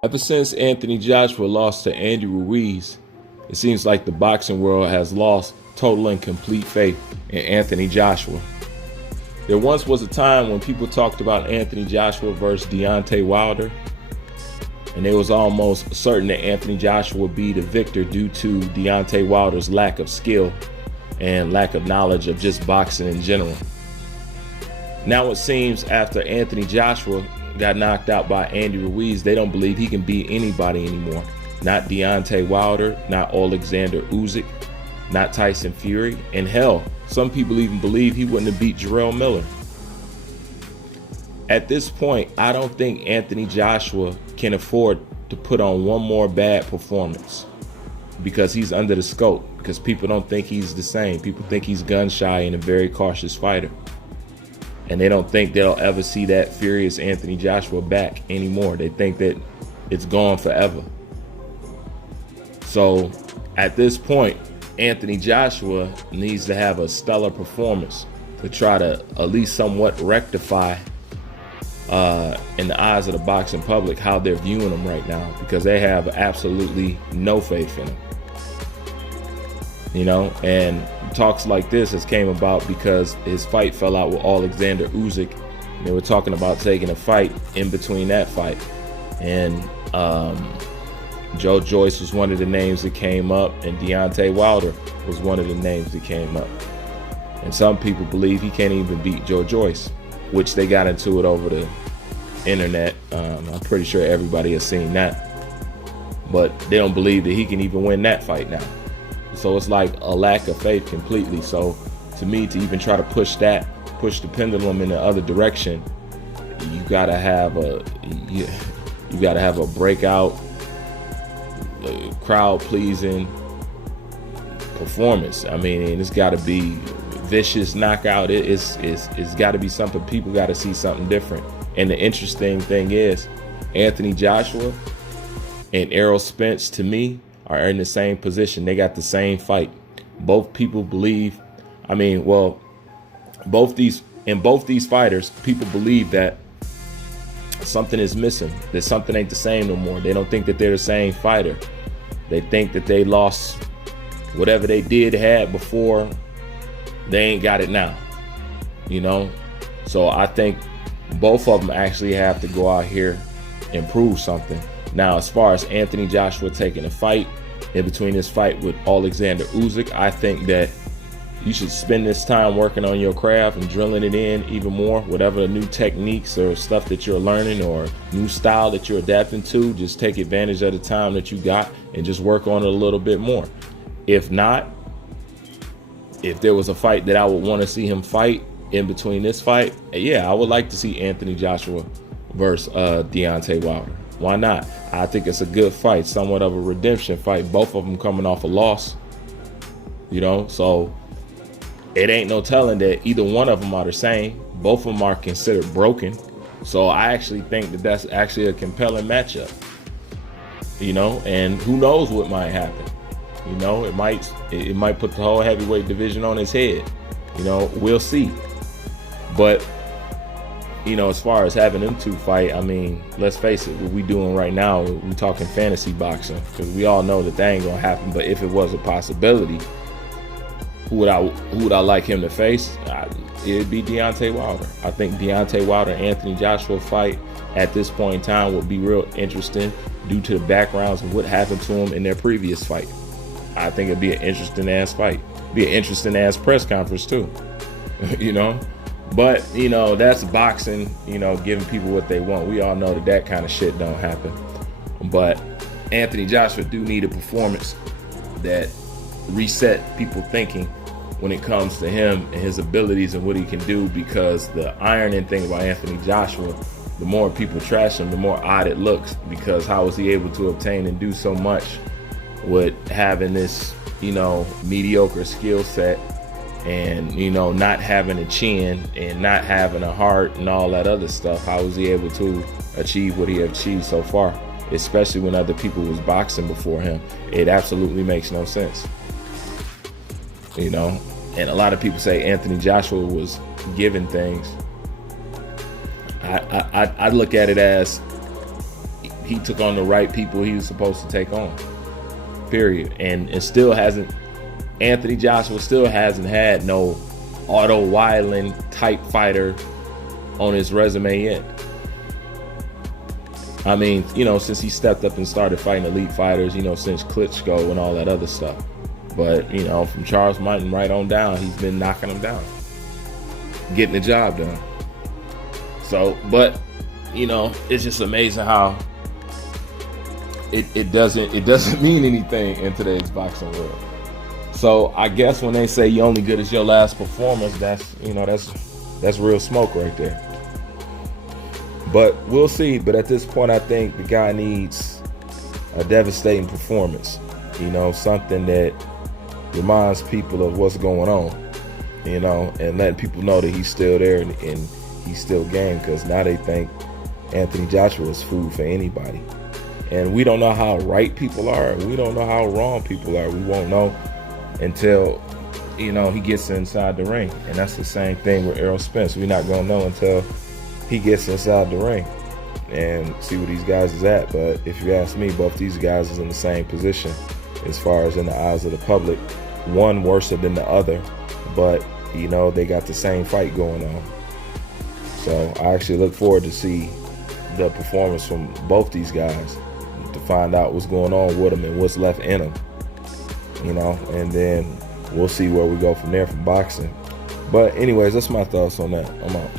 Ever since Anthony Joshua lost to Andy Ruiz, it seems like the boxing world has lost total and complete faith in Anthony Joshua. There once was a time when people talked about Anthony Joshua versus Deontay Wilder, and it was almost certain that Anthony Joshua would be the victor due to Deontay Wilder's lack of skill and lack of knowledge of just boxing in general. Now it seems after Anthony Joshua got knocked out by Andy Ruiz, they don't believe he can beat anybody anymore. Not Deontay Wilder, not Alexander Usyk, not Tyson Fury, and hell, some people even believe he wouldn't have beat Jarrell Miller. At this point, I don't think Anthony Joshua can afford to put on one more bad performance because he's under the scope, because people don't think he's the same. People think he's gun shy and a very cautious fighter. And they don't think they'll ever see that furious Anthony Joshua back anymore. They think that it's gone forever. So at this point, Anthony Joshua needs to have a stellar performance to try to at least somewhat rectify in the eyes of the boxing public how they're viewing him right now, because they have absolutely no faith in him. You know, and talks like this has came about because his fight fell out with Alexander Usyk. They were talking about taking a fight in between that fight, and Joe Joyce was one of the names that came up, and Deontay Wilder was one of the names that came up. And some people believe he can't even beat Joe Joyce, which they got into it over the internet. I'm pretty sure everybody has seen that, but they don't believe that he can even win that fight now. So it's like a lack of faith completely. So to me, to even try to push the pendulum in the other direction, you gotta have a breakout, crowd pleasing performance. I mean, it's got to be vicious knockout. It's got to be something. People got to see something different. And the interesting thing is, Anthony Joshua and Errol Spence, to me, are in the same position. They got the same fight. Both people believe, both these fighters, people believe that something is missing, that something ain't the same no more. They don't think that they're the same fighter. They think that they lost whatever they had before. They ain't got it now, you know? So I think both of them actually have to go out here and prove something. Now, as far as Anthony Joshua taking a fight, in between this fight with Alexander Usyk, I think that you should spend this time working on your craft and drilling it in even more. Whatever new techniques or stuff that you're learning or new style that you're adapting to, just take advantage of the time that you got and just work on it a little bit more. If not, if there was a fight that I would want to see him fight in between this fight, yeah, I would like to see Anthony Joshua versus Deontay Wilder. Why not? I think it's a good fight, somewhat of a redemption fight. Both of them coming off a loss, you know, so it ain't no telling that either one of them are the same. Both of them are considered broken. So I actually think that that's actually a compelling matchup, you know, and who knows what might happen. You know, it might put the whole heavyweight division on its head. You know, we'll see. But you know, as far as having them two fight, I mean, let's face it, what we doing right now, we talking fantasy boxing, because we all know that ain't gonna happen. But if it was a possibility, who would I like him to face? It'd be Deontay Wilder. I think Deontay Wilder and Anthony Joshua fight at this point in time would be real interesting due to the backgrounds of what happened to him in their previous fight. I think it'd be an interesting ass fight. Be an interesting ass press conference too. You know? But, you know, that's boxing, you know, giving people what they want. We all know that kind of shit don't happen. But Anthony Joshua do need a performance that reset people thinking when it comes to him and his abilities and what he can do, because the ironing thing about Anthony Joshua, the more people trash him, the more odd it looks, because how was he able to obtain and do so much with having this, you know, mediocre skill set and, you know, not having a chin and not having a heart and all that other stuff? How was he able to achieve what he achieved so far, especially when other people was boxing before him? It absolutely makes no sense, you know. And a lot of people say Anthony Joshua was given things. I look at it as he took on the right people he was supposed to take on. Period. And it still hasn't. Anthony Joshua still hasn't had no Otto Weiland type fighter on his resume yet. I mean, since he stepped up and started fighting elite fighters, since Klitschko and all that other stuff. But, from Charles Martin right on down, he's been knocking them down, getting the job done. So, but, it's just amazing how it doesn't mean anything in today's boxing world. So I guess when they say you're only good as your last performance, that's real smoke right there. But we'll see. But at this point, I think the guy needs a devastating performance. Something that reminds people of what's going on. And letting people know that he's still there and he's still game. Because now they think Anthony Joshua is food for anybody. And we don't know how right people are. We don't know how wrong people are. We won't know until, he gets inside the ring. And that's the same thing with Errol Spence. We're not going to know until he gets inside the ring and see where these guys is at. But if you ask me, both these guys is in the same position as far as in the eyes of the public. One worse than the other, but, they got the same fight going on. So I actually look forward to see the performance from both these guys to find out what's going on with them and what's left in them. And then we'll see where we go from there from boxing. But anyways, that's my thoughts on that. I'm out.